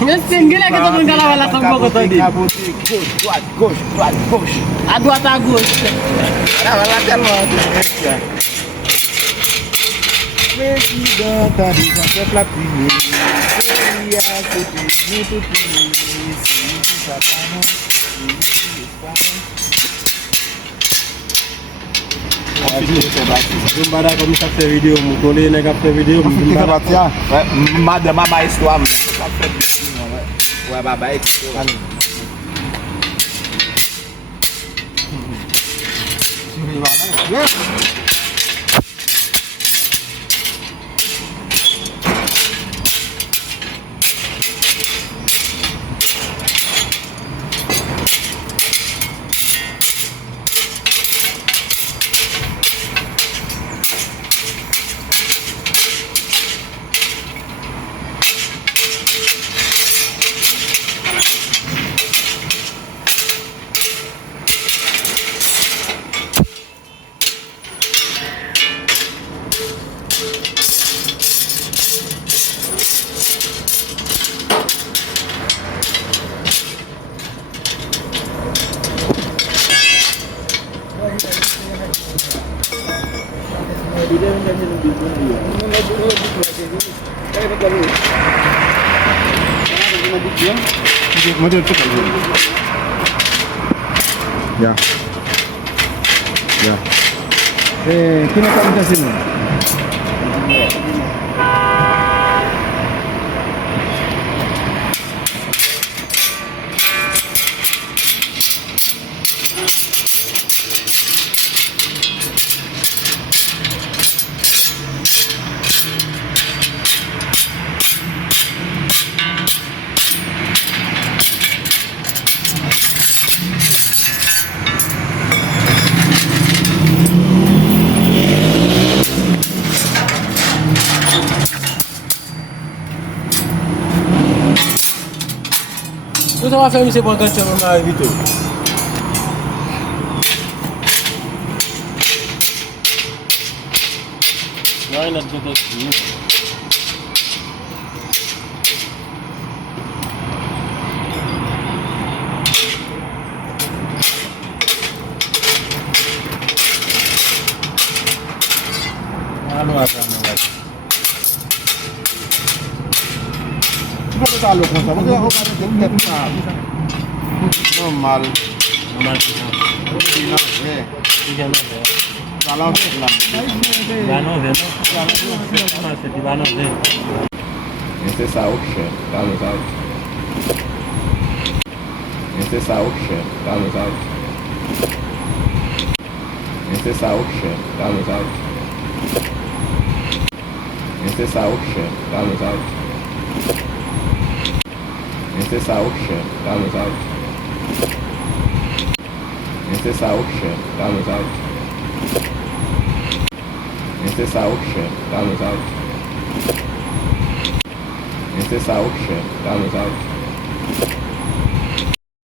Mais c'est une gueule que tu as la comme beaucoup de dit. Gauche, droite, gauche, droite, gauche. À droite, à gauche. Là, tellement. Président, t'as dit, j'en fais la prière. Et à côté, nous tout prier. Si ça va, Mbada comme ça fait vidéo, mon collègue n'a fait vidéo, madame mama histoire, ça fait ouais baba histoire. Model tu kan? Ya. Ya. Kena tak minta sini. Tout ça va faire, monsieur, pour quand tu vas arriver tout. Non, il y a d'autres choses. Allô, attends. Kalau kau sama dia orang normal. Esse saúde, tá usado. Esse saúde, tá usado. Esse saúde, tá usado. Esse saúde, tá usado. Esse saúde, tá usado. Esse saúde, tá usado. Esse saúde, tá usado. Esse saúde, tá usado.